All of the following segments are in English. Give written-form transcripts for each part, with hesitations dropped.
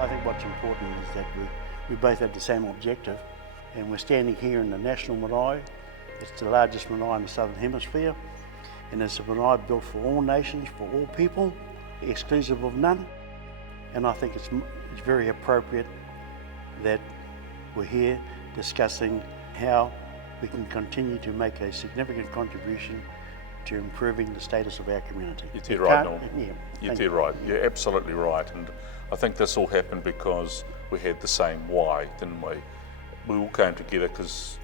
I think what's important is that we both have the same objective, and we're standing here in the National Marae. It's the largest marae in the Southern Hemisphere, and it's a marae built for all nations, for all people, exclusive of none. And I think it's very appropriate that we're here discussing how we can continue to make a significant contribution to improving the status of our community. You're dead right, Norm. Yeah, You're dead right. You're absolutely right. And I think this all happened because we had the same why, didn't we? We all came together because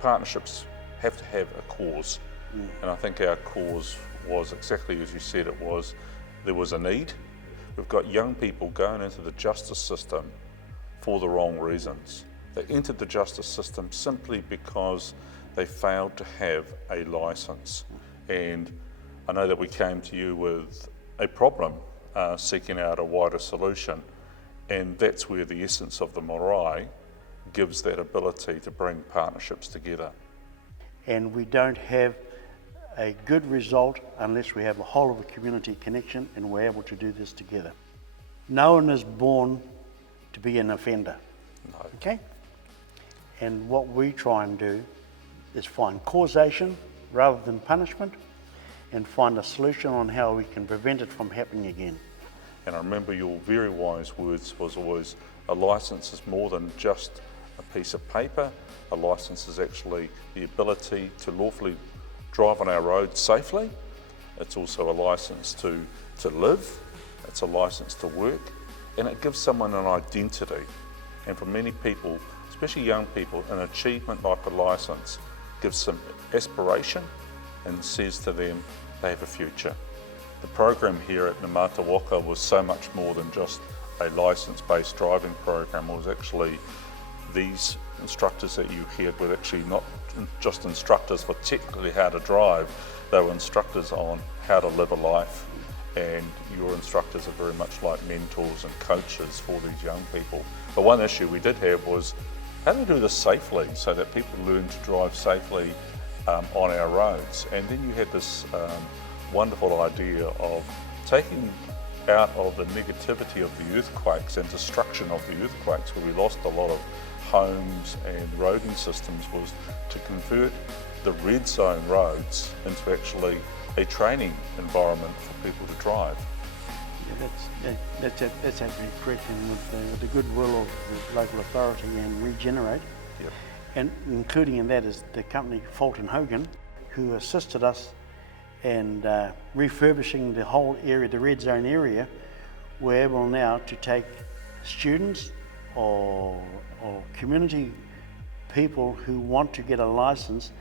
partnerships have to have a cause. And I think our cause was exactly as you said it was. There was a need. We've got young people going into the justice system for the wrong reasons. They entered the justice system simply because they failed to have a licence. And I know that we came to you with a problem, seeking out a wider solution. And that's where the essence of the marae gives that ability to bring partnerships together. And we don't have a good result unless we have a whole of a community connection and we're able to do this together. No one is born to be an offender. No. Okay? And what we try and do is find causation rather than punishment, and find a solution on how we can prevent it from happening again. And I remember your very wise words was always, a licence is more than just a piece of paper. A licence is actually the ability to lawfully drive on our roads safely. It's also a licence to live. It's a licence to work. And it gives someone an identity. And for many people, especially young people, an achievement like a licence gives them aspiration and says to them they have a future. The program here at Namata Waka was so much more than just a licence-based driving program. It was actually these instructors that you heard were actually not just instructors for technically how to drive, they were instructors on how to live a life. And your instructors are very much like mentors and coaches for these young people. But one issue we did have was, how do we do this safely so that people learn to drive safely on our roads? And then you had this wonderful idea of taking out of the negativity of the earthquakes and destruction of the earthquakes, where we lost a lot of homes and roading systems, was to convert the red zone roads into actually a training environment for people to drive. Yeah, that's absolutely correct, and with the goodwill of the local authority and Regenerate, Yep. and including in that is the company Fulton Hogan, who assisted us in refurbishing the whole area, the red zone area. We're able now to take students or community people who want to get a licence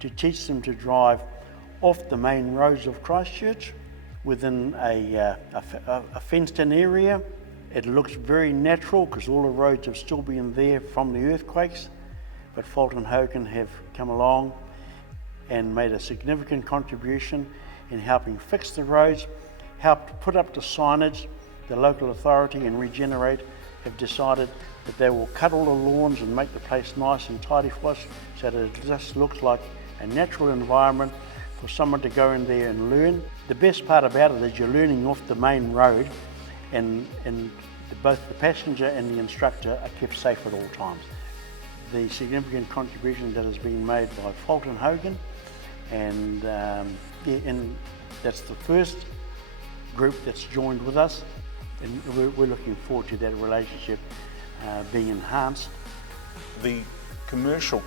to teach them to drive off the main roads of Christchurch within a fenced-in area. It looks very natural because all the roads have still been there from the earthquakes, but Fulton Hogan have come along and made a significant contribution in helping fix the roads, helped put up the signage. The local authority and Regenerate have decided that they will cut all the lawns and make the place nice and tidy for us, so that it just looks like a natural environment for someone to go in there and learn. The best part about it is you're learning off the main road, and both the passenger and the instructor are kept safe at all times. The significant contribution that has been made by Fulton Hogan, and that's the first group that's joined with us, and we're looking forward to that relationship being enhanced. The commercial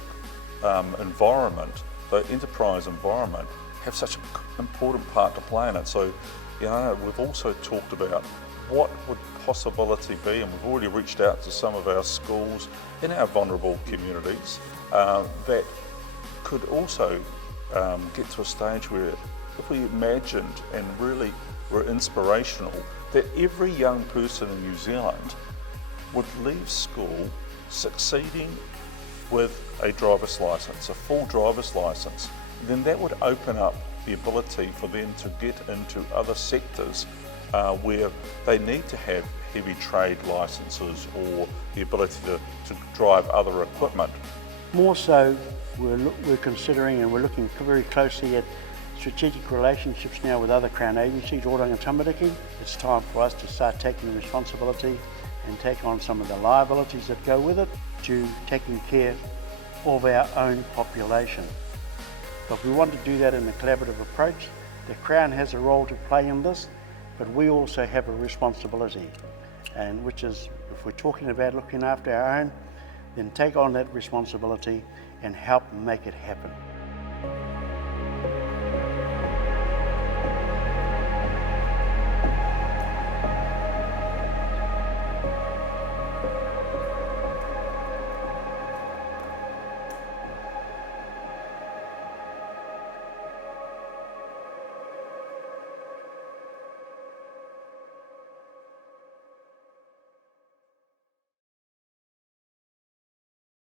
environment, the enterprise environment, have such an important part to play in it. So, we've also talked about what would possibility be, and we've already reached out to some of our schools in our vulnerable communities that could also get to a stage where, if we imagined and really were inspirational, that every young person in New Zealand would leave school succeeding with a driver's licence, a full driver's licence, then that would open up the ability for them to get into other sectors where they need to have heavy trade licences or the ability to drive other equipment. More so, we're considering and we're looking very closely at strategic relationships now with other Crown agencies, Oranga Tamariki. It's time for us to start taking responsibility and take on some of the liabilities that go with it to taking care of our own population. But we want to do that in a collaborative approach. The Crown has a role to play in this, but we also have a responsibility, and which is, if we're talking about looking after our own, then take on that responsibility and help make it happen.